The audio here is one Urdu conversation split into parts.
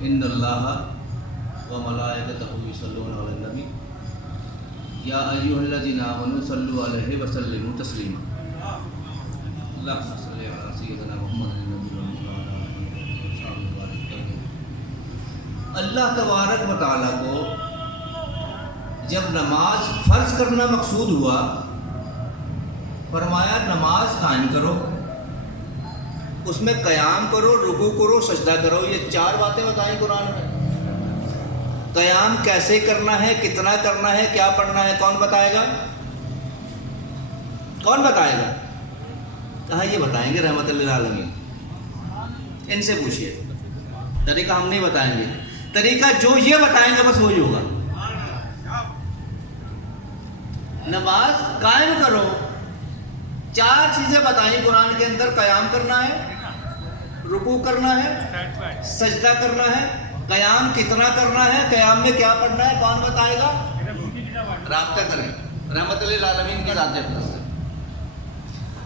ان اللہ و ملائکتہ یصلون علی النبی یا ایھا الذین آمنوا صلوا علیہ وسلموا تسلیما اللہم صل علی سیدنا محمد النبی الامین وعلی آلہ وصحبہ وسلم۔ اللہ تبارک و تعالیٰ کو جب نماز فرض کرنا مقصود ہوا، فرمایا نماز قائم کرو، اس میں قیام کرو، رکوع کرو، سجدہ کرو۔ یہ 4 باتیں بتائیں قرآن میں۔ قیام کیسے کرنا ہے، کتنا کرنا ہے، کیا پڑھنا ہے، کون بتائے گا؟ کون بتائے گا؟ کہا یہ بتائیں گے رحمت للعالمین، ان سے پوچھئے، طریقہ ہم نہیں بتائیں گے، طریقہ جو یہ بتائیں گے بس وہی ہوگا۔ نماز قائم کرو، 4 چیزیں بتائیں قرآن کے اندر۔ قیام کرنا ہے، رکوع کرنا ہے، سجدہ کرنا ہے، قیام کتنا کرنا ہے، قیام میں کیا پڑھنا ہے، کون بتائے گا؟ رابطہ کریں رحمت للعالمین کی ذات اقدس سے۔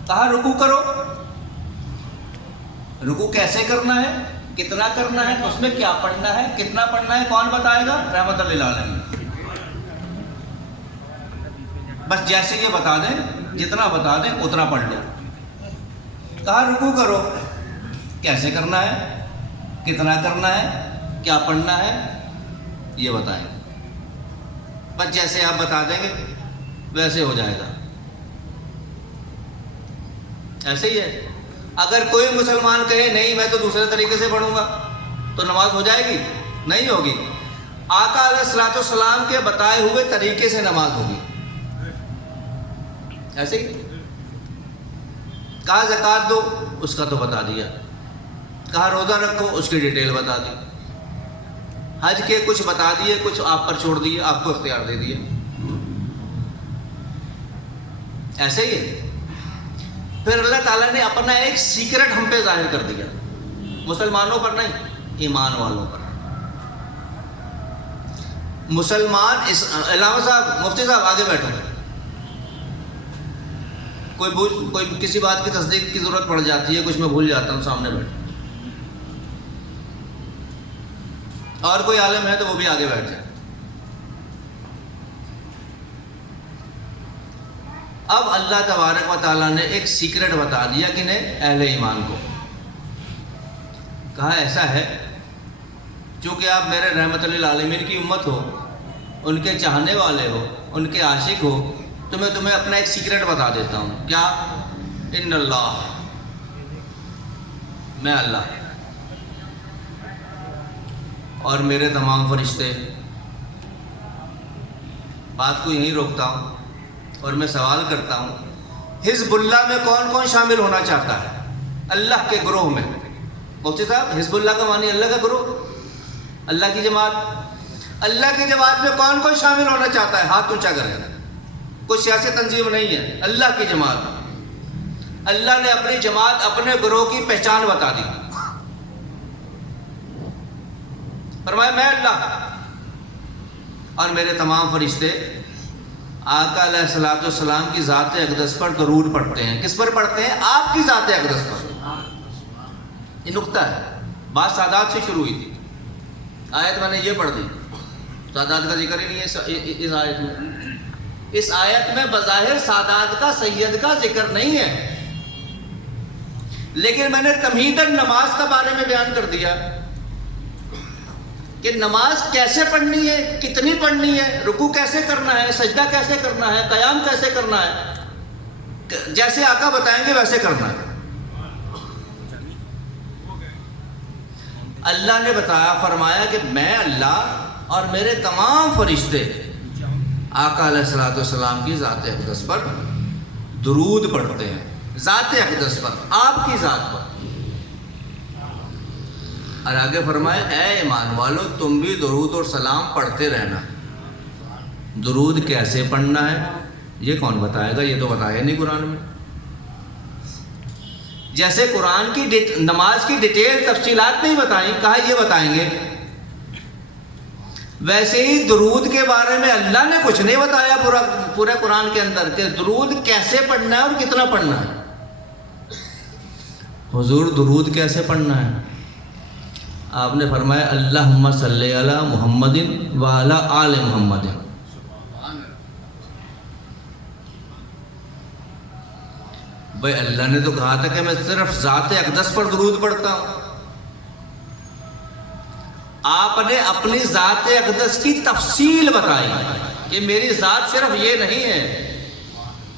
کہا رکوع کرو، رکوع کیسے کرنا ہے، کتنا کرنا ہے، اس میں کیا پڑھنا ہے، کتنا پڑھنا ہے، کون بتائے گا؟ رحمت للعالمین۔ بس جیسے یہ بتا دیں، جتنا بتا دیں اتنا پڑھ لیں۔ کہا رکوع کرو، کیسے کرنا ہے، کتنا کرنا ہے، کیا پڑھنا ہے، یہ بتائیں۔ بس جیسے آپ بتا دیں گے ویسے ہو جائے گا۔ ایسے ہی ہے۔ اگر کوئی مسلمان کہے نہیں میں تو دوسرے طریقے سے پڑھوں گا تو نماز ہو جائے گی؟ نہیں ہوگی۔ آقا علیہ الصلوۃ والسلام کے بتائے ہوئے طریقے سے نماز ہوگی۔ ایسے ہی کہا زکوٰۃ دو، اس کا تو بتا دیا۔ کہا روزہ رکھو، اس کی ڈیٹیل بتا دی۔ حج کے کچھ بتا دیے، کچھ آپ پر چھوڑ دیے، آپ کو اختیار دے دیے۔ ایسے ہی ہے۔ پھر اللہ تعالیٰ نے اپنا ایک سیکرٹ ہم پہ ظاہر کر دیا، مسلمانوں پر نہیں، ایمان والوں پر۔ مسلمان علامہ صاحب، مفتی صاحب آگے بیٹھو۔ کوئی کسی بات کی تصدیق کی ضرورت پڑ جاتی ہے، کچھ میں بھول جاتا ہوں، سامنے بیٹھ۔ اور کوئی عالم ہے تو وہ بھی آگے بیٹھ جائے۔ اب اللہ تبارک و تعالیٰ نے ایک سیکرٹ بتا دیا کنہیں؟ اہل ایمان کو۔ کہا ایسا ہے، چونکہ آپ میرے رحمت للعالمین کی امت ہو، ان کے چاہنے والے ہو، ان کے عاشق ہو، تو میں تمہیں اپنا ایک سیکرٹ بتا دیتا ہوں۔ کیا؟ ان اللہ، میں اللہ اور میرے تمام فرشتے۔ بات کو یہیں روکتا ہوں اور میں سوال کرتا ہوں، حزب اللہ میں کون کون شامل ہونا چاہتا ہے؟ اللہ کے گروہ میں۔ مفتی صاحب، حزب اللہ کا معنی اللہ کا گروہ، اللہ کی جماعت۔ اللہ کی جماعت میں کون کون شامل ہونا چاہتا ہے؟ ہاتھ اونچا کریں۔ کوئی سیاسی تنظیم نہیں ہے، اللہ کی جماعت۔ اللہ نے اپنی جماعت، اپنے گروہ کی پہچان بتا دی۔ فرمایا میں اللہ اور میرے تمام فرشتے آقا علیہ الصلوۃ والسلام کی ذات اقدس پر درود پڑھتے ہیں۔ کس پر پڑھتے ہیں؟ آپ کی ذات اقدس پر۔ یہ نقطہ ہے، بات سادات سے شروع ہوئی تھی، آیت میں نے یہ پڑھ دی، سادات کا ذکر ہی نہیں ہے اس آیت میں۔ اس آیت میں بظاہر سادات کا، سید کا ذکر نہیں ہے، لیکن میں نے تمہیداً نماز کے بارے میں بیان کر دیا کہ نماز کیسے پڑھنی ہے، کتنی پڑھنی ہے، رکوع کیسے کرنا ہے، سجدہ کیسے کرنا ہے، قیام کیسے کرنا ہے، جیسے آقا بتائیں گے ویسے کرنا ہے۔ اللہ نے بتایا، فرمایا کہ میں اللہ اور میرے تمام فرشتے آقا علیہ الصلوۃ والسلام کی ذات اقدس پر درود پڑھتے ہیں۔ ذات اقدس پر، آپ کی ذات پر۔ اور آگے فرمائے اے ایمان والو تم بھی درود اور سلام پڑھتے رہنا۔ درود کیسے پڑھنا ہے یہ کون بتائے گا؟ یہ تو بتایا نہیں قرآن میں۔ جیسے قرآن کی نماز کی ڈیٹیل تفصیلات نہیں بتائیں، کہا یہ بتائیں گے، ویسے ہی درود کے بارے میں اللہ نے کچھ نہیں بتایا پورے قرآن کے اندر کہ درود کیسے پڑھنا ہے اور کتنا پڑھنا ہے۔ حضور درود کیسے پڑھنا ہے؟ آپ نے فرمایا اللہم صلی علی محمد وعلی آل محمد. بھائی اللہ نے تو کہا تھا کہ میں صرف ذات اقدس پر درود پڑھتا ہوں. آپ نے اپنی ذات اقدس کی تفصیل بتائی کہ میری ذات صرف یہ نہیں ہے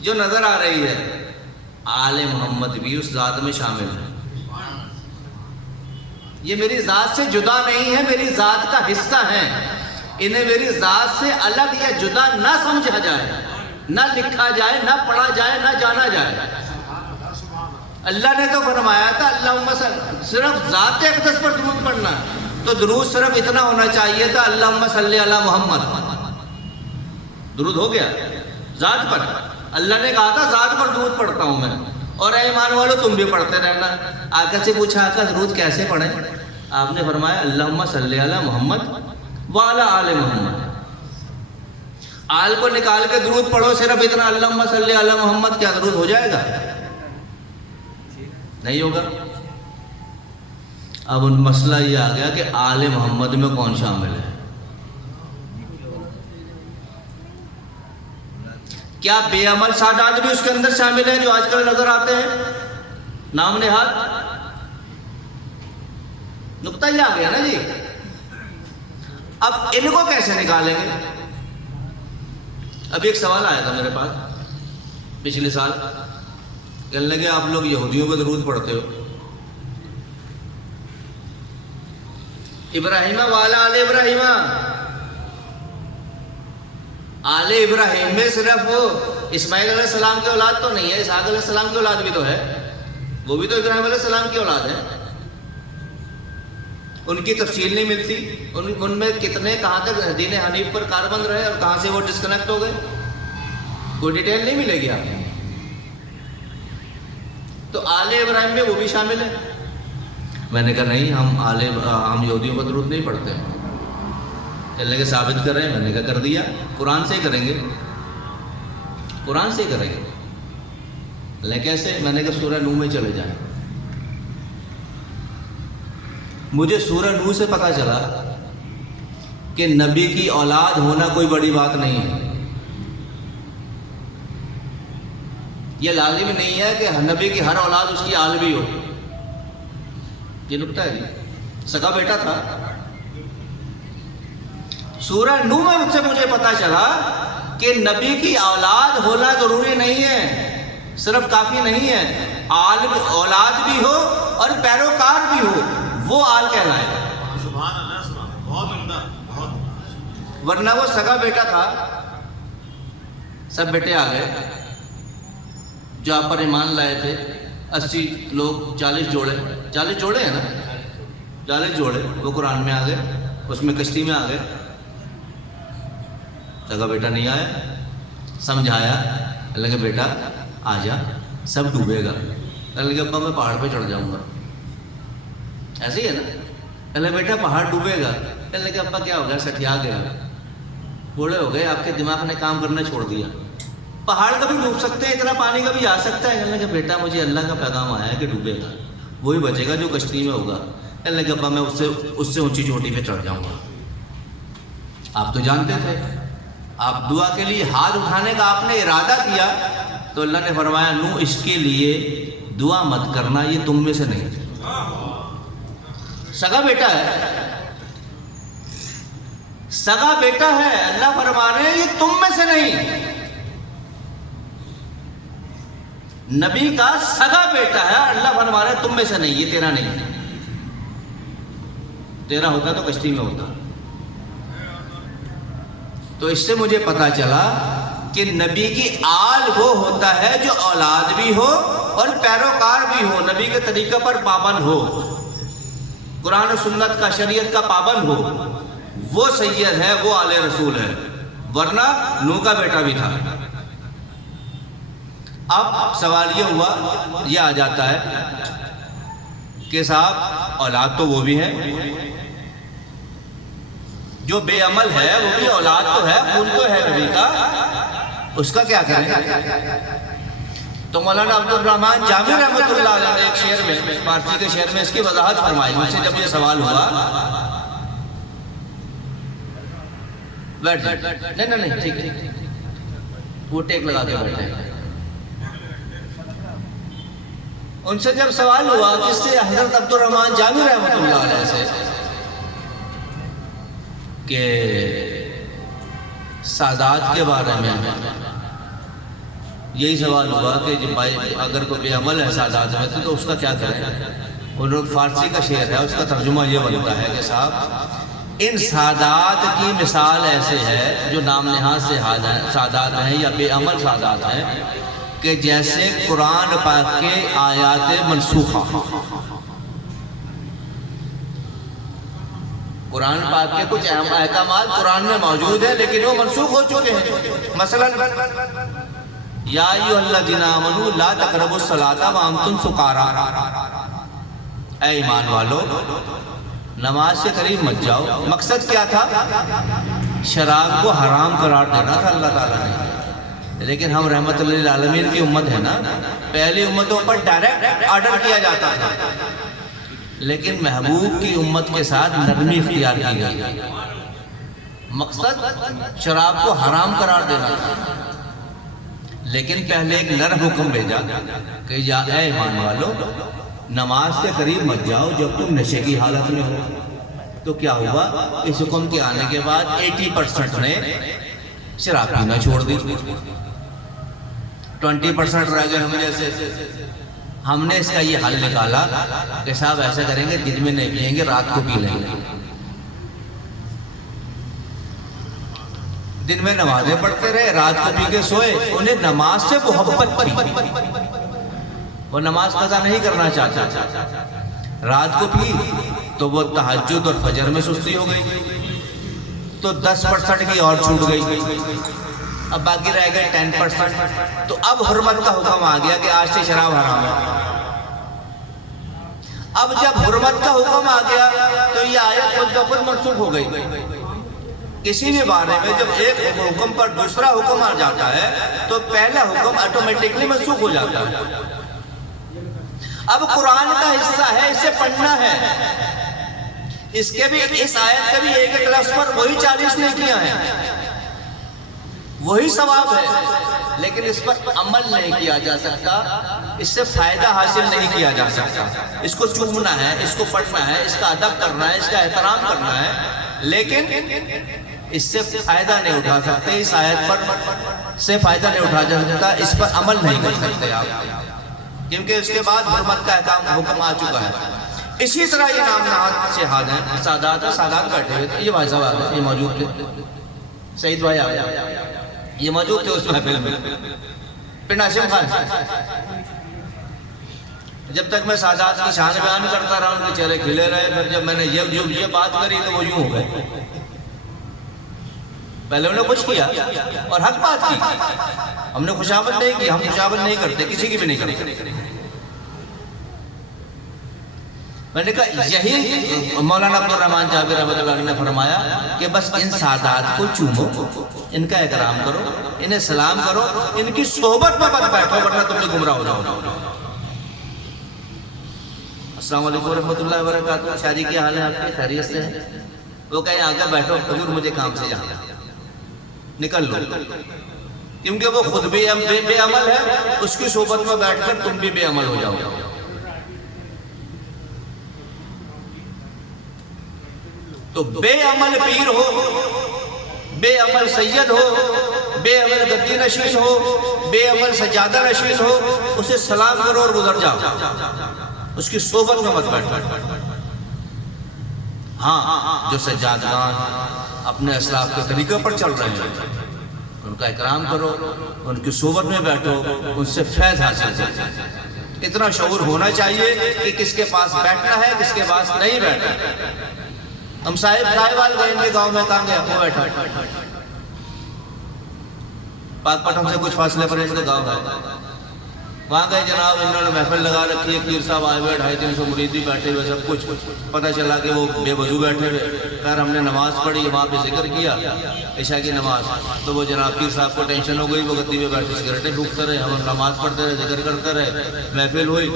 جو نظر آ رہی ہے، آل محمد بھی اس ذات میں شامل ہے. یہ میری ذات سے جدا نہیں ہے، میری ذات کا حصہ ہیں. انہیں میری ذات سے الگ یا جدا نہ سمجھا جائے، نہ لکھا جائے، نہ پڑھا جائے، نہ جانا جائے. اللہ نے تو فرمایا تھا اللہم صرف ذات اقدس پر درود پڑھنا، تو درود صرف اتنا ہونا چاہیے تھا اللہم صلی علی محمد. درود ہو گیا ذات پر. اللہ نے کہا تھا ذات پر درود پڑھتا ہوں میں، اور اے ایمان والو تم بھی پڑھتے رہنا. آقا سے پوچھا آقا درود کیسے پڑھیں؟ آپ نے فرمایا اللہم صلی علی محمد وعلی آل محمد. آل کو نکال کے درود پڑھو صرف اتنا اللہم صلی علی محمد، کیا درود ہو جائے گا؟ نہیں ہوگا. اب ان مسئلہ یہ آ گیا کہ آل محمد میں کون شامل ہے؟ کیا بے عمل سادات بھی اس کے اندر شامل ہیں جو آج کل نظر آتے ہیں نام نہاد؟ نقطہ یہ آ گیا نا جی. اب ان کو کیسے نکالیں گے؟ ابھی ایک سوال آیا تھا میرے پاس پچھلے سال، کہنے لگے آپ لوگ یہودیوں کو درود پڑھتے ہو، ابراہیمہ والا آل ابراہیمہ. آل ابراہیم میں صرف وہ اسماعیل علیہ السلام کی اولاد تو نہیں ہے، اسحاق علیہ السلام کی اولاد بھی تو ہے، وہ بھی تو ابراہیم علیہ السلام کی اولاد ہے. ان کی تفصیل نہیں ملتی، ان میں کتنے کہاں تک دین حنیف پر کاربند رہے اور کہاں سے وہ ڈسکنیکٹ ہو گئے، کوئی ڈیٹیل نہیں ملے گی آپ کو. تو آل ابراہیم میں وہ بھی شامل ہے. میں نے کہا نہیں، ہم یہودیوں پر درود نہیں پڑھتے. کہنے کے ثابت کر رہے ہیں. میں نے کہا کر دیا، قرآن سے ہی کریں گے، قرآن سے ہی کریں گے. لیکن کیسے؟ میں نے کہا سورہ نوح میں چلے جائیں. مجھے سورہ نوح سے پتہ چلا کہ نبی کی اولاد ہونا کوئی بڑی بات نہیں ہے. یہ لازم نہیں ہے کہ نبی کی ہر اولاد اس کی آل بھی ہو. یہ نکتہ ہے جی، سگا بیٹا تھا. سورہ نوح میں مجھ سے پتہ چلا کہ نبی کی اولاد ہونا ضروری نہیں ہے، صرف کافی نہیں ہے، اولاد بھی ہو اور پیروکار بھی ہو، وہ آل کہلائے. سبحان اللہ، سبحان اللہ، بہت عمدہ، بہت. ورنہ وہ سگا بیٹا تھا. سب بیٹے آ گئے جو آپ پر ایمان لائے تھے، 80 لوگ، 40 جوڑے، 40 جوڑے ہیں نا، 40 جوڑے وہ قرآن میں آ گئے، اس میں کشتی میں آ گئے. سگا بیٹا نہیں آیا. سمجھایا، اللہ کہ بیٹا آ جا، سب ڈوبے گا. اللہ کہ ابا میں پہاڑ پہ چڑھ جاؤں گا. ایسے ہی ہے نا، اللہ بیٹا پہاڑ ڈوبے گا. اللہ کہ ابا کیا ہو گیا؟ سٹیا گیا، بوڑھے ہو گئے، آپ کے دماغ نے کام کرنا چھوڑ دیا. پہاڑ کبھی ڈوب سکتے ہیں، اتنا پانی کبھی آ سکتا ہے؟ اللہ کہ بیٹا مجھے اللہ کا پیغام آیا ہے کہ ڈوبے گا، وہی بچے گا جو کشتی میں ہوگا. اللہ کہ ابا میں اس سے اونچی چوٹی پہ چڑھ جاؤں گا. آپ تو جانتے تھے. آپ دعا کے لیے ہاتھ اٹھانے کا آپ نے ارادہ کیا تو اللہ نے فرمایا نو اس کے لیے دعا مت کرنا، یہ تم میں سے نہیں. سگا بیٹا ہے، سگا بیٹا ہے. اللہ فرما رہے ہیں یہ تم میں سے نہیں. نبی کا سگا بیٹا ہے، اللہ فرما رہے ہیں تم میں سے نہیں، یہ تیرا نہیں. تیرا ہوتا تو کشتی میں ہوتا. تو اس سے مجھے پتا چلا کہ نبی کی آل وہ ہوتا ہے جو اولاد بھی ہو اور پیروکار بھی ہو، نبی کے طریقہ پر پابند ہو، قرآن و سنت کا، شریعت کا پابند ہو. وہ سید ہے، وہ آل رسول ہے. ورنہ نوح کا بیٹا بھی تھا. اب سوال یہ ہوا، یہ آ جاتا ہے کہ صاحب اولاد تو وہ بھی ہے، جو بے عمل ہے وہ بھی اولاد تو ہے، خون تو ہے نبی کا، اس کا کیا کریں؟ تو مولانا عبد الرحمن جامی رحمۃ اللہ علیہ نے ایک شعر میں، فارسی کے شعر میں اس کی وضاحت فرمائی. مجھ سے جب یہ سوال ہوا، بیٹھ نہیں ٹھیک ہے، وہ ٹیک لگا کے بیٹھے. ان سے جب سوال ہوا کس سے، حضرت عبد الرحمن جامی رحمۃ اللہ علیہ سے، کہ سادات کے بارے میں یہی سوال ہوا کہ اگر کوئی بے عمل ہے سادات میں تو اس کا کیا کریں. انہوں نے فارسی کا شعر ہے، اس کا ترجمہ یہ بنتا ہے کہ صاحب ان سادات کی مثال ایسے ہے جو نام نہاد سے سادات ہیں یا بے عمل سادات ہیں، کہ جیسے قرآن پاک کے آیات منسوخہ. قرآن پاک کے کچھ اہم احکامات قرآن میں موجود ہیں لیکن وہ منسوخ ہو چکے ہیں. مثلا یا ایھا الذین آمنوا لا تقربوا الصلاۃ وانتم سکارا، اے ایمان والو نماز سے قریب مت جاؤ. مقصد کیا تھا؟ شراب کو حرام قرار دینا تھا اللہ تعالیٰ نے. لیکن ہم رحمت للعالمین کی امت ہے نا، پہلی امتوں پر ڈائریکٹ آرڈر کیا جاتا تھا، لیکن محبوب کی امت کے ساتھ نرمی اختیار کی گئی. مقصد شراب کو حرام قرار دینا تھا، لیکن پہلے ایک نرم حکم بھیجا کہ یا اے ایمان والو نماز سے قریب مت جاؤ جب تم نشے کی حالت میں ہو. تو کیا ہوا؟ اس حکم کے آنے کے بعد 80% نے شراب پینا چھوڑ دی، 20% رہ گئے ہم جیسے. ہم نے اس کا یہ حل نکالا کہ صاحب ایسا کریں گے دن میں نہیں پیئیں گے، رات کو پی لیں گے. دن میں نمازیں پڑھتے رہے، رات کو پی کے سوئے. انہیں نماز سے محبت تھی، وہ نماز قضا نہیں کرنا چاہتا. رات کو پی تو وہ تہجد اور فجر میں سستی ہو گئی، تو 10% کی اور چھوٹ گئی. اب باقی رہ گئے 10%. تو اب حرمت کا حکم آ گیا کہ آج سے شراب حرام ہے. اب جب حرمت کا حکم آ گیا تو یہ آیت خود بخود منسوخ ہو گئی. کسی بھی بارے میں جب ایک حکم پر دوسرا حکم آ جاتا ہے تو پہلا حکم آٹومیٹکلی منسوخ ہو جاتا ہے. اب قرآن کا حصہ ہے، اسے پڑھنا ہے. اس کے بھی اس آیت کے بھی ایک ایک لفظ پر وہی 40 نیکیاں ہیں، وہی ثواب ہے، لیکن اس پر عمل نہیں کیا جا سکتا، اس سے فائدہ حاصل نہیں کیا جا سکتا. اس کو چومنا ہے، اس کو پڑھنا ہے، اس کا ادب کرنا ہے، اس کا احترام کرنا ہے، لیکن اس سے فائدہ نہیں اٹھا سکتے. اس آیت پر سے فائدہ نہیں اٹھا جا سکتا، اس پر عمل نہیں کر سکتے آپ، کیونکہ اس کے بعد حرمت کا حکم آ چکا ہے. اسی طرح یہ نام نہاد شہاد ہیں، سادات ہے. سادات بیٹھے ہوئے تھے، یہ بھائی صاحب آگئے، یہ موجود تھے، سعید بھائی آگئے، یہ موجود تھے اس محفل میں. پنڈ ہاشم خان، جب تک میں سادات کی شان بیان کرتا رہا ان کے چہرے کھلے رہے. پھر جب میں نے یہ بات کری تو وہ یوں ہو گئے. پہلے انہوں نے کچھ کیا اور حق بات کی. ہم نے خوشامد نہیں کی، ہم خوشامد نہیں کرتے، کسی کی بھی نہیں کرتے. میں نے کہا یہی مولانا عبد الرحمن جابر رحمۃ اللہ علیہ نے فرمایا کہ بس ان سادات کو چومو، ان کا اکرام کرو، انہیں سلام کرو، ان کی صحبت میں مت بیٹھو ورنہ تم نے گمراہ ہو جاؤ. السلام علیکم ورحمۃ اللہ وبرکاتہ. شادی کی حال ہے آپ کی؟ خیریت سے ہے؟ وہ کہیں آ کر بیٹھو، حضور مجھے کام سے جانا، نکل لو. کیونکہ وہ خود بھی بے عمل ہے، اس کی صحبت میں بیٹھ کر تم بھی بے عمل ہو جاؤ. تو بے عمل پیر ہو، بے عمل سید ہو، بے عمل گدی نشین ہو، بے عمل سجادہ نشین ہو، اسے سلام کرو اور گزر جاؤ، اس کی صحبت میں مت بیٹھو. ہاں جو سجادگان اپنے اسلاف کے طریقے پر چل رہے ہیں ان کا اکرام کرو، ان کی صحبت میں بیٹھو، ان سے فیض حاصل کرو. اتنا شعور ہونا چاہیے کہ کس کے پاس بیٹھنا ہے، کس کے پاس نہیں بیٹھنا. ہم صاحب رائے وال گئے ان کے گاؤں میں، کہاں گیا؟ وہ بیٹھا پاک پٹن سے کچھ فاصلے پر ان کا گاؤں ہے. وہاں گئے جناب، انہوں نے محفل لگا رکھی ہے، پیر صاحب آئے ہوئے 250-300 مرید بھی بیٹھے ہوئے، سب کچھ پتہ چلا کہ وہ بے وضو بیٹھے ہوئے۔ خیر ہم نے نماز پڑھی، وہاں پہ ذکر کیا عشاء کی نماز، تو وہ جناب پیر صاحب کو ٹینشن ہو گئی، وہ گدی پہ بیٹھے سگریٹیں پھونکتے رہے، ہم نماز پڑھتے رہے، ذکر کرتے رہے، محفل ہوئی،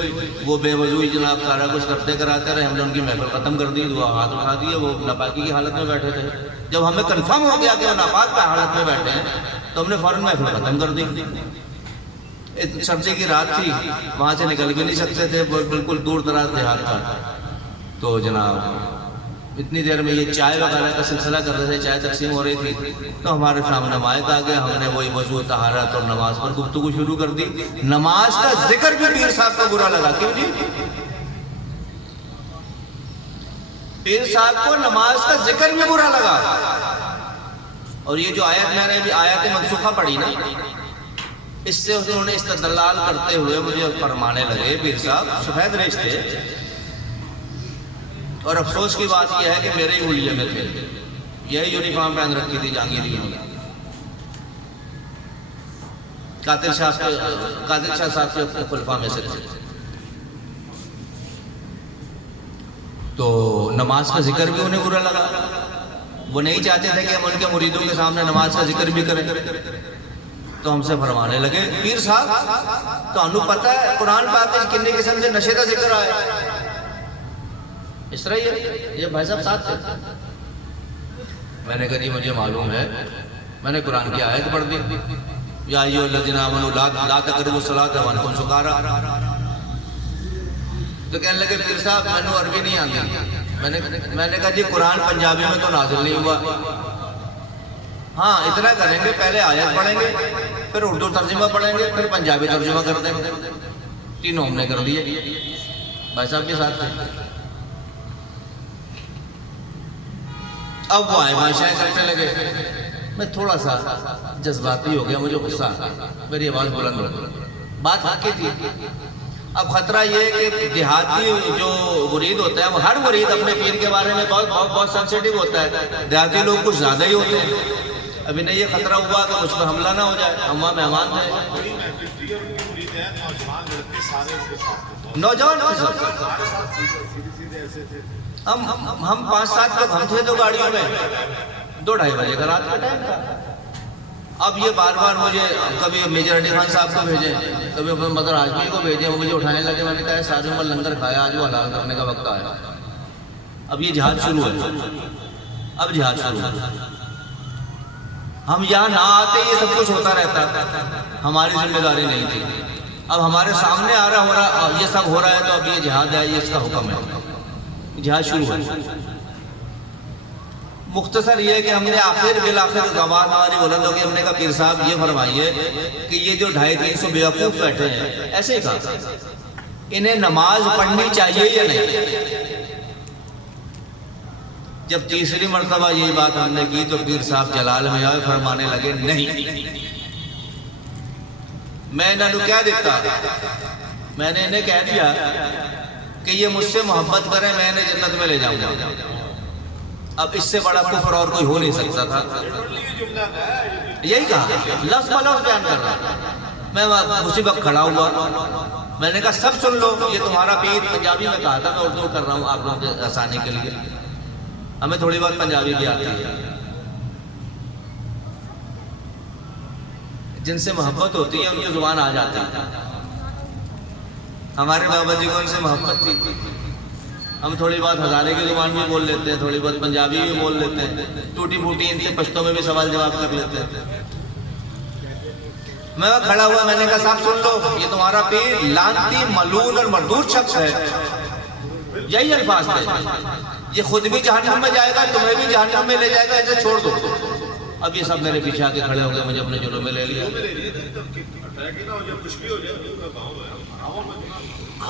وہ بے وضو ہی جناب سارا کچھ کرتے کراتے رہے، ہم نے ان کی محفل ختم کر دی، وہ ہاتھ اٹھا دیے، وہ ناپاکی کی حالت میں بیٹھے تھے۔ جب ہمیں کنفرم ہو گیا کہ وہ ناپاک کی حالت میں بیٹھے ہیں تو ہم نے فوراً محفل ختم کر دی۔ سردی کی رات تھی، وہاں سے نکل بھی نہیں سکتے تھے، بالکل دور دراز دیہات تھا، تو جناب اتنی دیر میں یہ چائے وغیرہ کا سلسلہ کر رہے تھے، چائے تقسیم ہو رہی تھی، تو ہمارے سامنے مائک آ گیا، ہم نے وہی وضو طہارت اور نماز پر گفتگو شروع کر دی۔ نماز کا ذکر بھی پیر صاحب کو برا لگا۔ کیوں جی؟ پیر صاحب کو نماز کا ذکر بھی برا لگا۔ اور یہ جو آیت میں نے بھی آیت منسوخہ پڑھی نا، اس سے انہوں نے استدلال کرتے ہوئے مجھے فرمانے لگے، پیر صاحب سفید ریش تھے، اور افسوس کی بات یہ ہے کہ میرے ہی حلیے میں تھے، یہی یونیفارم پہن رکھی تھی جہانگیری میں، قادر شاہ صاحب کے خلفاء میں سے تھے، تو نماز کا ذکر بھی انہیں برا لگا۔ وہ نہیں چاہتے تھے کہ ہم ان کے مریدوں کے سامنے نماز کا ذکر بھی کریں، تو ہم سے فرمانے لگے، پیر صاحب تو انہوں پتہ ہے قرآن پاک میں کتنے قسم سے نشے کا ذکر آیا۔ اس طرح یہ بھائی صاحب ساتھ تھے۔ میں نے کہا جی مجھے معلوم ہے، میں نے قرآن کی آیت پڑھ دی، یا ایھا الذین آمنوا لا تقربوا الصلاۃ وانتم سکارى۔ تو کہنے لگے پیر صاحب مینوں عربی نہیں آتی۔ میں نے کہا جی قرآن پنجابی میں تو نازل نہیں ہوا، ہاں اتنا کریں گے، پہلے آیت پڑھیں گے، پھر اردو ترجمہ پڑھیں گے، پھر پنجابی ترجمہ کر دیں گے۔ تینوں ہم نے کر لیے، بھائی صاحب کے ساتھ تھے۔ اب وہ آئے ماشاء کرنے لگے، میں تھوڑا سا جذباتی ہو گیا، مجھے غصہ آ گیا، میری آواز بلند ہو گئی۔ بات حقیقی تھی۔ اب خطرہ یہ ہے کہ دیہاتی جو مرید ہوتا ہے، وہ ہر مرید اپنے پیر کے بارے میں بہت سینسیٹیو ہوتا ہے، دیہاتی لوگ کچھ زیادہ ہی ہوتے ہیں۔ ابھی نہیں یہ خطرہ ہوا کہ مجھ پر حملہ نہ ہو جائے، ہم وہاں مہمان تھے، نوجوان ہم 5-7 لوگ ہم تھے تو گاڑیوں میں، 2-2:30 بجے کا رات کا ٹائم تھا۔ اب یہ بار بار مجھے کبھی میجر علی خان صاحب کو بھیجیں، کبھی مدر ہاشمی کو بھیجیں، وہ مجھے اٹھانے لگے۔ میں نے کہا ساری عمر لنگر کھایا، آج وہ حلال کرنے کا وقت آیا۔ اب یہ جہاد شروع ہے، اب جہاد شروع ہے۔ ہم یہاں نہ آتے یہ سب کچھ ہوتا رہتا، ہماری ذمہ داری نہیں تھی۔ اب ہمارے سامنے آ رہا یہ سب ہو رہا ہے، تو اب یہ جہاد ہے، یہ اس کا حکم ہے، جہاد شروع ہے۔ مختصر یہ ہے کہ ہم نے بالآخر زبان ہماری بلند ہو گئی، ہم نے کہا پیر صاحب یہ فرمائیے کہ یہ جو 250-300 بیوقوف بیٹھے ہیں، ایسے ہی کہا انہیں نماز پڑھنی چاہیے یا نہیں؟ جب تیسری مرتبہ یہی بات ہم نے کی تو پیر صاحب جلال میں آئے، فرمانے لگے نہیں۔ میں انہوں نے کہہ دیتا، میں نے انہیں کہہ دیا کہ یہ مجھ سے محبت کریں، میں انہیں جنت میں لے جاؤں گا۔ اب اس سے بڑا کفر اور کوئی ہو نہیں سکتا تھا۔ یہی کہا، لفظ بلفظ بیان کر رہا۔ میں اسی وقت کھڑا ہوا، میں نے کہا سب سن لو، یہ تمہارا پیر، پنجابی میں کہا تھا، میں اردو کر رہا ہوں آپ لوگوں کے آسانی کے لیے، ہمیں تھوڑی بہت پنجابی بھی آتی ہے۔ جن سے محبت ہوتی ہے ان کی زبان آ جاتی ہے۔ ہمارے بابا جی کو ان سے محبت تھی، ہم تھوڑی بات ہزارے کی زبان بھی بول لیتے ہیں، تھوڑی بہت پنجابی بھی بول لیتے ہیں، ٹوٹی پھوٹی ان سے پشتوں میں بھی سوال جواب کر لیتے ہیں۔ میں کھڑا ہوا، میں نے کہا صاحب سن لو، یہ تمہارا پیر لعنتی، ملعون اور مردود شخص ہے، یہی الفاظ تھے۔ یہ خود بھی جہنم میں جائے گا، تمہیں بھی جہنم میں لے جائے گا، اسے چھوڑ دو۔ اب یہ سب میرے پیچھے آ کے کھڑے ہو گئے، مجھے اپنے جلوں میں لے لیا۔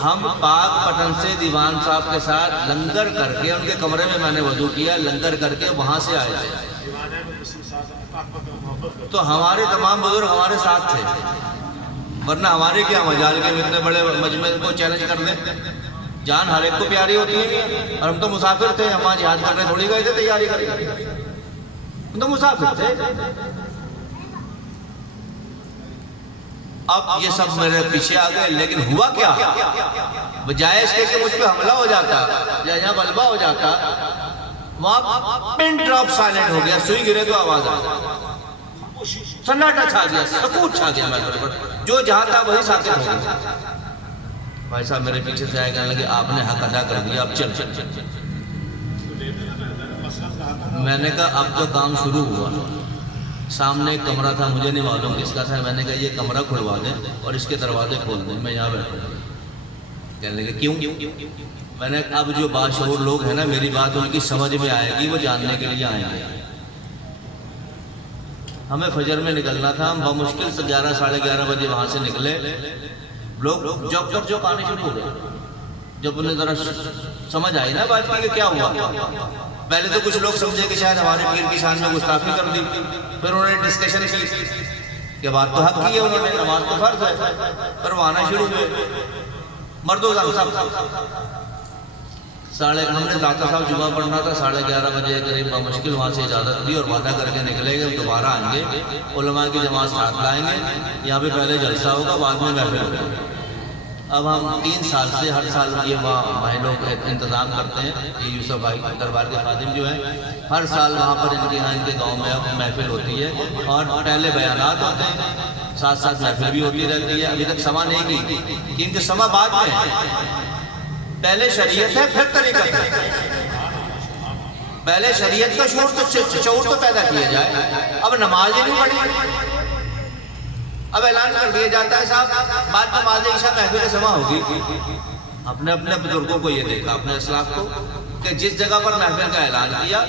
ہم پاک پٹن سے دیوان صاحب کے ساتھ لنگر کر کے، ان کے کمرے میں میں نے وضو کیا، لنگر کر کے وہاں سے آئے تھے، تو ہمارے تمام بزرگ ہمارے ساتھ تھے، ورنہ ہمارے کیا مجال کے اتنے بڑے مجمع کو چیلنج کر دیں۔ جان ہر ایک کو پیاری ہوتی ہے، اور ہم تو مسافر تھے، ہم وہاں جہاد کرنے تھوڑی گئے تھے تیاری کر کے، ہم تو مسافر تھے۔ اب یہ سب میرے پیچھے آ گئے، لیکن ہوا کیا؟ بجائے اس کے کہ مجھ پہ حملہ ہو جاتا یا یہاں غلبہ ہو جاتا، وہاں پن ڈراپ سائلنٹ ہو گیا، سوئی گرے تو آواز آ گئی، سناٹا چھا گیا، سکوت چھا گیا، میں جو جہاں تھا وہی ساکت ہو گیا۔ بھائی صاحب میرے پیچھے سے آئے کہنے لگے آپ نے حق ادا کر دیا، اب چل چل چل۔ میں نے کہا اب تو کام شروع ہوا۔ سامنے ایک کمرہ تھا، مجھے نہیں معلوم کس کا تھا، میں نے کہا یہ کمرہ کھلوا دیں اور اس کے دروازے کھول دیں، میں یہاں بیٹھا ہوں۔ کہنے لگے کیوں؟ میں نے کہا اب جو باشعور لوگ ہیں نا، میری بات ان کی سمجھ میں آئے گی، وہ جاننے کے لیے آئیں گے۔ ہمیں فجر میں نکلنا تھا، ہم بمشکل سے 11 ساڑھے 11 بجے وہاں سے نکلے۔ لوگ جو آنے شروع ہو گئے، جب انہیں ذرا سمجھ آئی نا بات کی کہ کیا ہوا، پہلے تو کچھ لوگ سمجھے کہ شاید ہمارے پیر کی شان میں گستاخی کر دی، پھر انہوں نے ڈسکشن کی کہ بات تو حق کی ہے، انہوں نے نماز تو فرض ہے، پر وہ آنا شروع ہوئے مرد و زن سب۔ ہم نے داتا صاحب جمعہ پڑھنا تھا 11:30 بجے قریب، بمشکل وہاں سے اجازت دی اور وعدہ کر کے نکلے گئے دوبارہ آئیں گے، علماء کی جماعت ساتھ لائیں گے، یہاں پہ پہلے جلسہ ہوگا، بعد میں محفل ہوگا۔ اب ہم 3 سال سے ہر سال یہ وہاں بھائی لوگ انتظام کرتے ہیں، یہ یوسف بھائی دربار کے خادم جو ہیں، ہر سال وہاں پر ان کے گاؤں میں محفل ہوتی ہے اور پہلے بیانات ہوتے ہیں، ساتھ ساتھ محفل بھی ہوتی رہتی ہے۔ ابھی تک سما نہیں کی، کیونکہ سما بعد میں ہے، پہلے شریعت ہے پھر طریقت ہے۔ پہلے شریعت کا شعور تو پیدا کیا جائے۔ اب نماز ہی نہیں پڑھی، اب اعلان کر دیا جاتا ہے صاحب بعد میں نماز عشاء محفل سما ہوگی۔ اپنے بزرگوں کو یہ دیکھا، اپنے اسلاف کو، کہ جس جگہ پر محفل کا اعلان کیا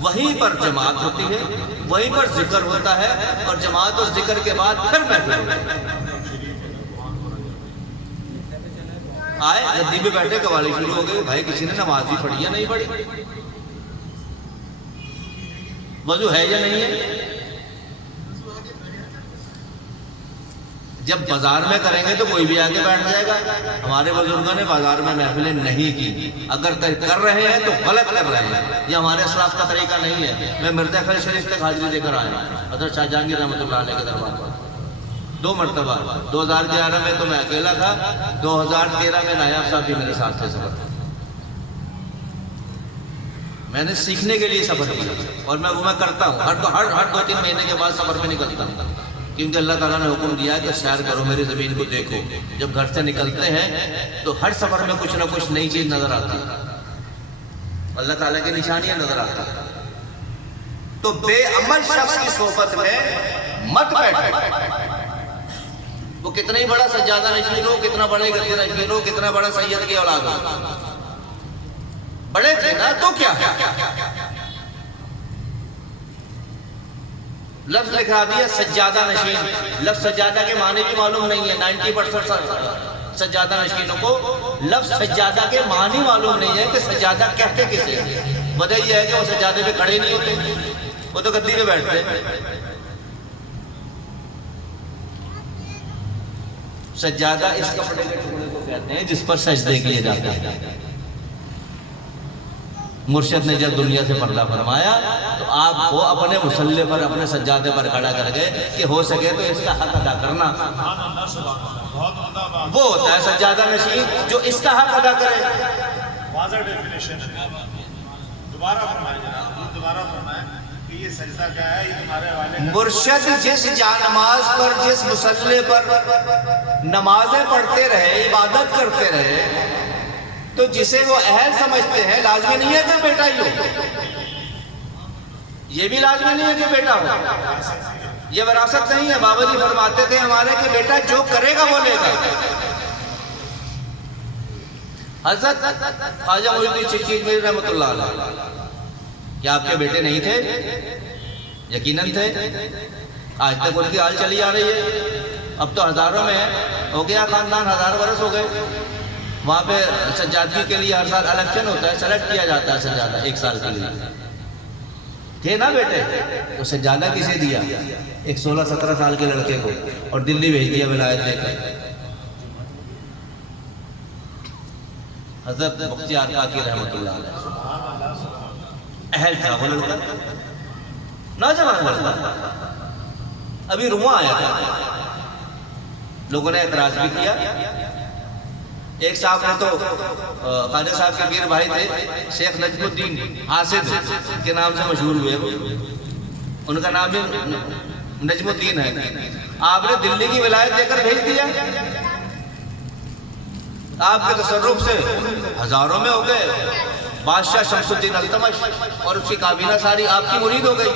وہیں پر جماعت ہوتی ہے، وہیں پر ذکر ہوتا ہے، اور جماعت اور ذکر کے بعد پھر محفل ہوتی ہے۔ آئے گدی پہ بیٹھے، قوالی شروع ہو گئی، بھائی کسی نے نماز بھی پڑھی یا نہیں پڑھی، وضو ہے یا نہیں ہے؟ جب بازار میں کریں گے تو کوئی بھی آگے بیٹھ جائے گا۔ ہمارے بزرگوں نے بازار میں محفلیں نہیں کی، اگر کر رہے ہیں تو غلط کر رہے ہیں، یہ ہمارے اسلاف کا طریقہ نہیں ہے۔ میں مرزا خلیل شریف تک حاضری دے کر آیا حضرت شاہ جہانگیر رحمۃ اللہ علیہ کے دربار پر 2 مرتبہ، 2011 میں تو میں اکیلا تھا، 2013 میں نایاب صاحب بھی میرے ساتھ تھے سفر۔ میں نے سیکھنے کے لیے سفر کیا اور میں کرتا ہوں، ہر 2-3 مہینے کے بعد سفر میں نکلتا ہوں، کیونکہ اللہ تعالیٰ نے حکم دیا ہے کہ سیر کرو، میری زمین کو دیکھو۔ جب گھر سے نکلتے ہیں تو ہر سفر میں کچھ نہ کچھ نئی چیز نظر آتی ہے، اللہ تعالیٰ کی نشانیاں نظر آتی ہیں۔ تو بے عمل شخص کی صحبت میں مت بیٹھو، وہ کتنا ہی بڑا سجادہ نشین ہو، کتنا بڑے گدی نشین ہو، کتنا بڑا سید کی اولاد ہو، بڑے تھے نا تو کیا ہے؟ لفظ لکھا دیا سجادہ نشین، لفظ سجادہ کے معنی بھی معلوم نہیں ہے۔ 90% سجادہ نشینوں کو لفظ سجادہ کے معنی معلوم نہیں ہے کہ سجادہ کہتے کسے۔ وجہ یہ ہے کہ وہ سجادے پہ کھڑے نہیں ہوتے، وہ تو گدی پہ بیٹھتے ہیں۔ سجادہ اس کپڑے کے ٹکڑے کو کہتے ہیں جس پر سجدے کیے جاتے ہیں۔ مرشد نے جب دنیا سے پردہ فرمایا تو آپ کو اپنے مصلی پر، اپنے سجادے پر کھڑا کر گئے کہ ہو سکے تو اس کا حق ادا کرنا۔ وہ ہوتا ہے سجادہ نشین جو اس کا حق ادا کرے۔ واضح ڈیفینیشن ہے، دوبارہ فرمائیں جناب، دوبارہ فرمائیں کہ یہ سجدہ کیا ہے، یہ تمہارے حوالے۔ مرشد جس جا نماز پر، جس مصلی پر نمازیں پڑھتے رہے، عبادت کرتے رہے، تو جسے وہ اہل سمجھتے ہیں لازمی نہیں ہے کہ بیٹا ہی ہو، یہ بھی لازمی نہیں ہے کہ بیٹا ہو، یہ وراثت نہیں ہے۔ بابا جی فرماتے تھے ہمارے کہ بیٹا جو کرے گا وہ لے گا۔ حضرت خواجہ معین الدین چشتی اجمیری رحمۃ اللہ علیہ، کیا آپ کے بیٹے نہیں تھے؟ یقیناً تھے، آج تک ان کی حال چلی آ رہی ہے، اب تو ہزاروں میں ہو گیا خاندان، 1000 برس ہو گئے۔ وہاں پہ سجادگی کے لیے ہر سال الیکشن ہوتا ہے، سلیکٹ کیا جاتا ہے سجادہ 1 سال کے لیے۔ تھے نا بیٹے، تو سجادہ کسے دیا؟ ایک 16-17 سال کے لڑکے کو، اور دلی بھیج دیا ولایت دے کر۔ حضرت مختیار کاکی رحمۃ اللہ علیہ، اہل تھا وہ لڑکا، نوجوان لڑکا، ابھی رواں آیا تھا، لوگوں نے اعتراض بھی کیا. ایک صاحب نے تو خواجہ صاحب کے پیر بھائی تھے شیخ نجم الدین حاسد کے نام سے مشہور ہوئے. ان کا نام بھی نجم الدین ہے. آپ نے دلی کی ولایت دے کر بھیج دیا. آپ کے تصرف سے ہزاروں میں ہو گئے. بادشاہ شمس الدین التمش اور اس کی کابینہ ساری آپ کی مرید ہو گئی.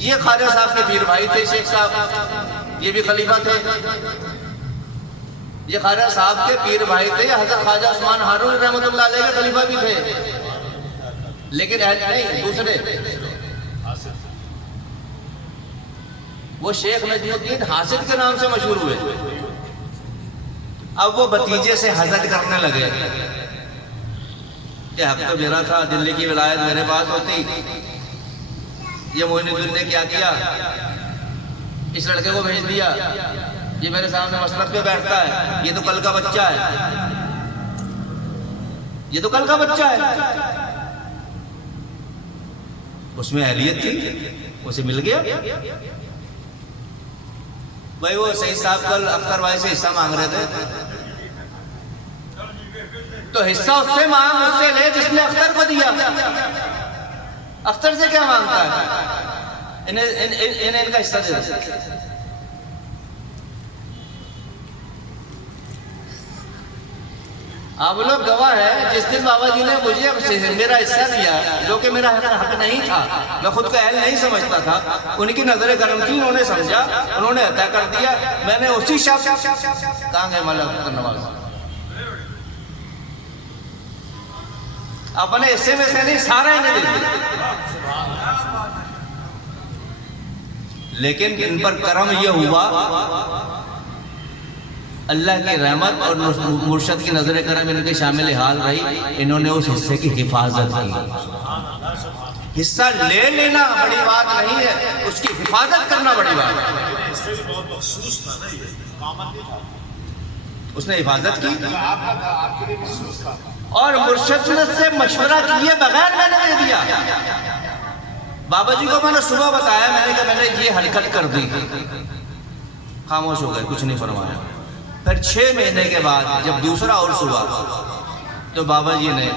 یہ خواجہ صاحب کے پیر بھائی تھے شیخ صاحب, یہ بھی خلیفہ تھے. یہ خواجہ صاحب کے پیر بھائی تھے. حضرت خواجہ عثمان ہارون رحمۃ اللہ علیہ کے خلیفہ بھی تھے, لیکن اہل نہیں دوسرے. وہ شیخ نجم الدین حاسد کے نام سے مشہور ہوئے. اب وہ بھتیجے سے حسد کرنے لگے کہ حق تو میرا تھا, دلی کی ولایت میرے پاس ہوتی. یہ معین الدین نے کیا کیا, اس لڑکے کو بھیج دیا. یہ میرے سامنے مسند پہ بیٹھتا ہے, یہ تو کل کا بچہ ہے, یہ تو کل کا بچہ ہے. اس میں اہلیت تھی, اسے مل گیا. بھائی وہ سعید صاحب کل اختر بھائی سے حصہ مانگ رہے تھے, تو حصہ اس سے مانگ, اس سے لے جس نے اختر کو دیا. اختر سے کیا مانگتا ہے, انہیں ان کا حصہ دے دو. آپ لوگ گواہ ہیں. جس دن بابا جی نے مجھے میرا حصہ دیا جو کہ میرا حق نہیں تھا, میں خود کو اہل نہیں سمجھتا تھا, ان کی نظر کرم تھی, انہوں نے سمجھا, انہوں نے عطا کر دیا. میں نے اسی شخص کہاں گئے مولانا اختر نواز, اپنے حصے میں سے نہیں سارا انہیں دے دیا. لیکن ان پر کرم یہ ہوا, اللہ کی رحمت اور مرشد کی نظر کرم ان کے شامل حال رہی. انہوں نے اس حصے کی حفاظت کی. حصہ لے لینا بڑی بات نہیں ہے, اس کی حفاظت کرنا بڑی بات ہے. اس نے حفاظت کی اور مرشد سے مشورہ کیے بغیر میں نے دے دیا. بابا جی کو میں نے صبح بتایا, میں نے کہا میں نے یہ حرکت کر دی. خاموش ہو گئے, کچھ نہیں فرمایا. پھر 6 مہینے کے بعد جب دوسرا عرس ہوا تو بابا جی نے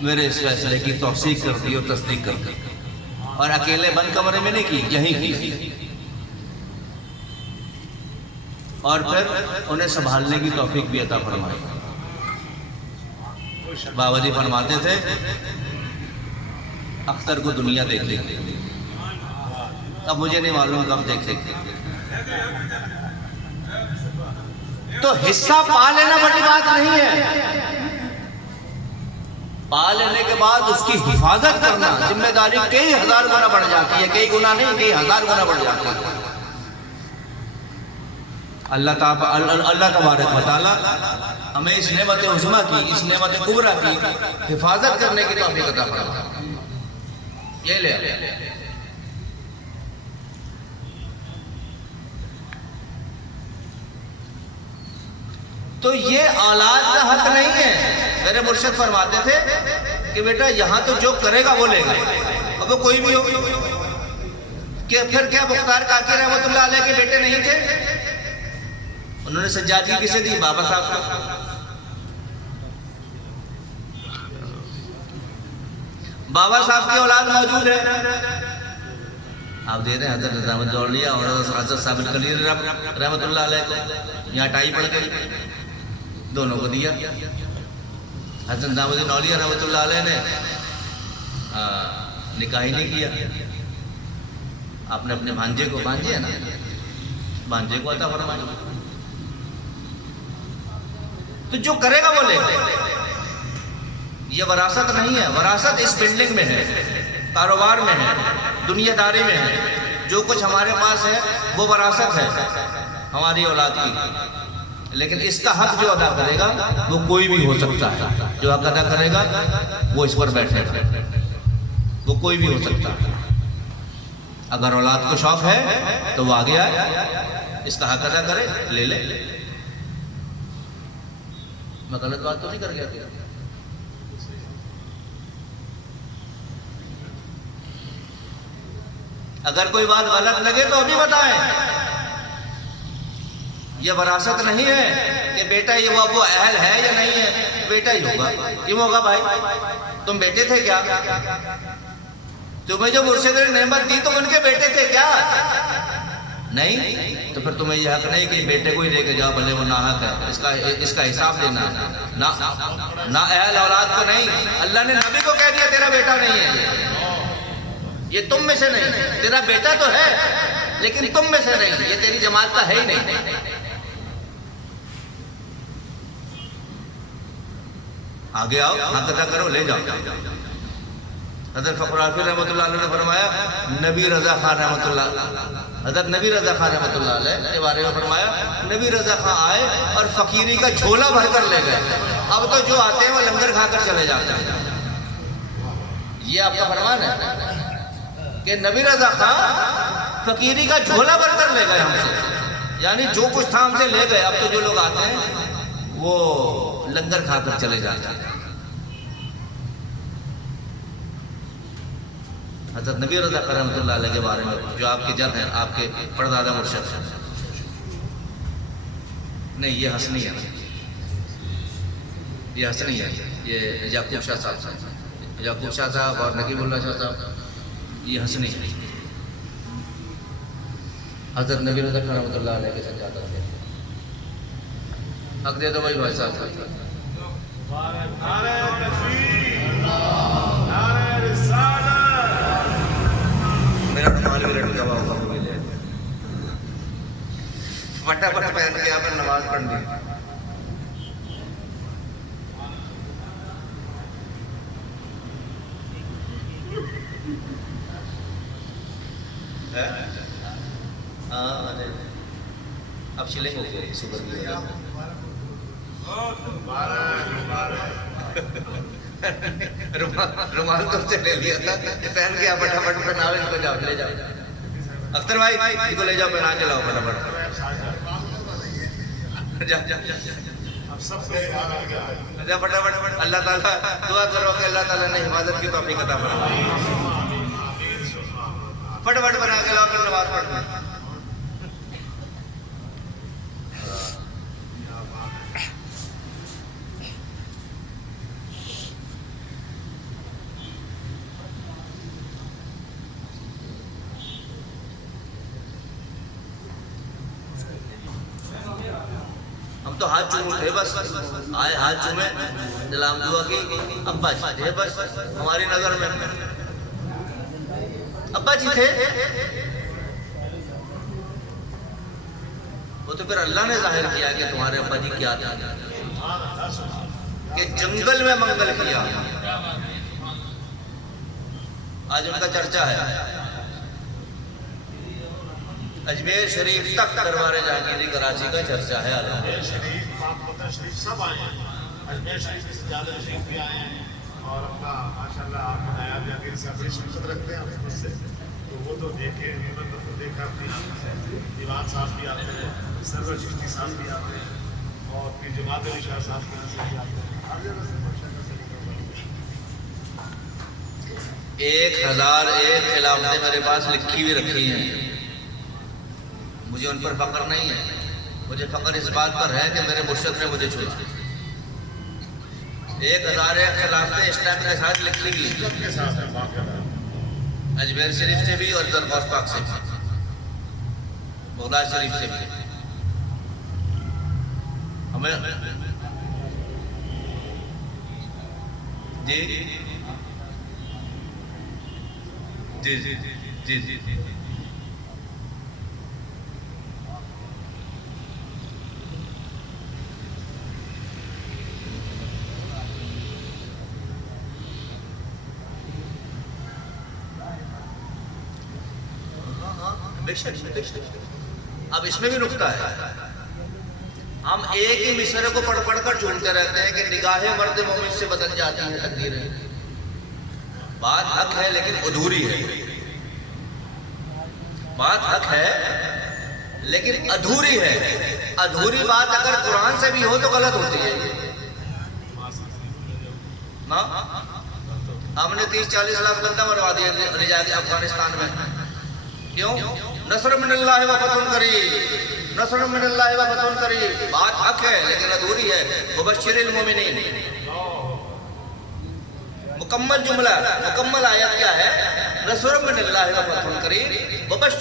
میرے اس فیصلے کی توثیق کر دی اور تصدیق کر دی, اور اکیلے بند کمرے میں نہیں کی, یہیں کی. اور پھر انہیں سنبھالنے کی توفیق بھی عطا فرمائی. بابا جی فرماتے تھے اختر کو دنیا دیکھ لے, اب مجھے نہیں معلوم کب دیکھ لے. تو حصہ پا لینا بڑی بات نہیں ہے, پا لینے کے بعد اس کی حفاظت کرنا ذمہ داری کئی ہزار گنا بڑھ جاتی ہے. کئی گنا نہیں, کئی ہزار گنا بڑھ جاتی ہے. اللہ تبارک و تعالی ہمیں اس نعمت عظمیٰ کی, اس نعمت کبریٰ کی حفاظت کرنے کی توفیق عطا فرمائے. یہ لے تو یہ اولاد کا حق نہیں ہے. میرے مرشد فرماتے تھے کہ بیٹا یہاں تو جو کرے گا وہ لے گا, اب وہ کوئی بھی ہو. کہ پھر کیا مختار کاکی رحمۃ اللہ علیہ کے بیٹے نہیں تھے, انہوں نے سجادی کسے دی, بابا صاحب کو. بابا صاحب کی اولاد موجود ہے, آپ دے رہے ہیں حضرت نظام الدولہ اور حضرت صاحب القلیر رحمۃ اللہ علیہ کو. یہاں ٹائی پڑ گئی, دونوں کو دیا. حضرت نظام الدین اولیاء رحمۃ اللہ علیہ نے نکاح ہی نہیں کیا. آپ نے اپنے بھانجے کو, بھانجے ہے نا, بھانجے کو عطا فرمایا. تو جو کرے گا وہ لے گا. یہ وراثت نہیں ہے. وراثت اس بلڈنگ میں ہے, کاروبار میں ہے, دنیا داری میں ہے. جو کچھ ہمارے پاس ہے وہ وراثت ہے ہماری اولاد کی. لیکن اس کا حق جو ادا کرے گا وہ کوئی بھی ہو سکتا ہے. جو حق ادا کرے گا وہ اس پر بیٹھے گا, وہ کوئی بھی ہو سکتا ہے. اگر اولاد کو شوق ہے تو وہ آگے آئے, اس کا حق ادا کرے, لے لے. میں غلط بات تو نہیں کر گیا. اگر کوئی بات غلط لگے تو ابھی بتائیں. یہ وراثت نہیں ہے کہ بیٹا یہ وہ اہل ہے یا نہیں ہے، بیٹا ہی ہوگا۔ کیوں ہوگا بھائی؟ تم بیٹے تھے کیا؟ تمہیں جو مرشد نے نعمت دی تو ان کے بیٹے تھے کیا؟ نہیں، تو پھر تمہیں یہ حق نہیں کہ بیٹے کو ہی لے کے جاؤ، بھلے وہ ناحق ہے، اس کا حساب دینا نہ اہل اولاد کو نہیں۔ اللہ نے نبی کو کہہ دیا تیرا بیٹا نہیں ہے، یہ تم میں سے نہیں، تیرا بیٹا تو ہے لیکن تم میں سے نہیں، یہ تیری جماعت کا ہے ہی نہیں۔ آگے آؤ، ہاتھ ادا کرو، لے جاؤ۔ حضرت فخر رافع رحمۃ اللہ علیہ نے فرمایا، نبی رضا خان رحمۃ اللہ، حضرت نبی رضا خان رحمۃ اللہ علیہ کے بارے میں فرمایا، نبی رضا خان آئے اور فقیری کا جھولا بھر کر لے گئے، اب تو جو آتے ہیں وہ لنگر کھا کر چلے جاتے ہیں۔ یہ آپ کا فرمان ہے کہ نبی رضا خان فقیری کا جھولا بھر کر لے گئے ہم سے، یعنی جو کچھ تھا ہم سے لے گئے، اب تو جو لوگ آتے ہیں وہ لنگر کھا کر چلے جاتے ہیں۔ حضرت نبی رضا خان رحمۃ اللہ علیہ کے بارے میں جو آپ کے جد ہیں، آپ کے پردادا مرشد ہیں، نہیں یہ حسنی ہے، یہ حسنی ہے، یہ یعقوب شاہ صاحب، یعقوب شاہ صاحب اور نقیب اللہ شاہ صاحب، یہ حسنی ہے۔ حضرت نبی رضا خان رحمۃ اللہ علیہ کے سجادہ تھے۔ حق دے دو بھائی، بھائی صاحب۔ نعرہ تکبیر، نعرہ رسالت۔ میرا رومال بھی لٹکا ہوا ہوگا، وہ بھی لے فٹافٹ پہن کے آپ نے نماز پڑھنی۔ اب شلنگ ہو گئی سپر کی رومال تو سے لے لیا تھا، پہن کے آپ فٹافٹ پہناؤ، ان کو جاؤ، لے جاؤ۔ اختر بھائی ان کو لے جاؤ، پہنا کے لاؤ فٹافٹ۔ جا جا اب سب سے جا فٹافٹ۔ اللہ تعالیٰ دعا کرو کہ اللہ تعالیٰ نے حفاظت کی توفیق عطا فرمائے۔ فٹافٹ بنا کے لاؤ، پھر نماز پڑھنا۔ ہم تو ہاتھ چوم اٹھے، بس آئے ہاتھ چومے، سلام دعا کی، ابا جی تھے بس ہماری نظر میں، ابا جی تھے، وہ تو پھر اللہ نے ظاہر کیا کہ تمہارے ابا جی کیا تھا، کہ جنگل میں منگل کیا۔ آج ان کا چرچا ہے، اجمیر شریف تک دربار جہانگیری کراچی کا چرچا ہے۔ اجمیر شریف، پاک مدینہ شریف سب آئے ہیں، اجمیر شریف سے زیادہ شریف بھی آئے ہیں، اور اپنا ماشاءاللہ آپ نایاب جہانگیر سے اپنی شرکت رکھتے ہیں خود سے، تو وہ تو دیکھے، انہوں نے تو دیکھا اپنی آنکھوں سے۔ دیوان صاحب بھی آتے ہیں، سرور چشتی صاحب بھی آتے ہیں، اور پھر جماعت علی شاہ صاحب کے یہاں سے بھی آتے ہیں، ہر جگہ سے ماشاءاللہ سے نکل۔ 1001 خلافتیں میرے پاس لکھی ہوئی رکھی ہیں، مجھے ان پر فخر نہیں ہے، مجھے فخر اس بات پر ہے کہ میرے مرشد نے مجھے چھوڑا۔ 1001 خلافتیں اس ٹائم کے ساتھ لکھی گئی، اجمیر شریف سے بھی اور درگاہ پاک سے بھی، بغداد شریف سے بھی۔ ہمیں جی جی جی جی جی جی اب اس میں بھی نکتہ ہے، ہم ایک ہی مصرے کو پڑھ پڑھ کر جھومتے رہتے ہیں کہ نگاہ مرد مومن سے بدل جاتی ہیں تقدیریں۔ بات حق ہے لیکن ادھوری ہے، بات حق ہے لیکن ادھوری ہے۔ ادھوری بات اگر قرآن سے بھی ہو تو غلط ہوتی ہے۔ ہم نے 30-40 لاکھ بندہ مروا دیا افغانستان میں، کیوں؟ نصر من اللہ و فتح قریب، نصر من اللہ و فتح قریب، بات حق ہے لیکن ادھوری ہے. وبشر المومنین، مکمل جملہ، مکمل آیت کیا ہے؟ نصر من اللہ و فتح قریب وبشر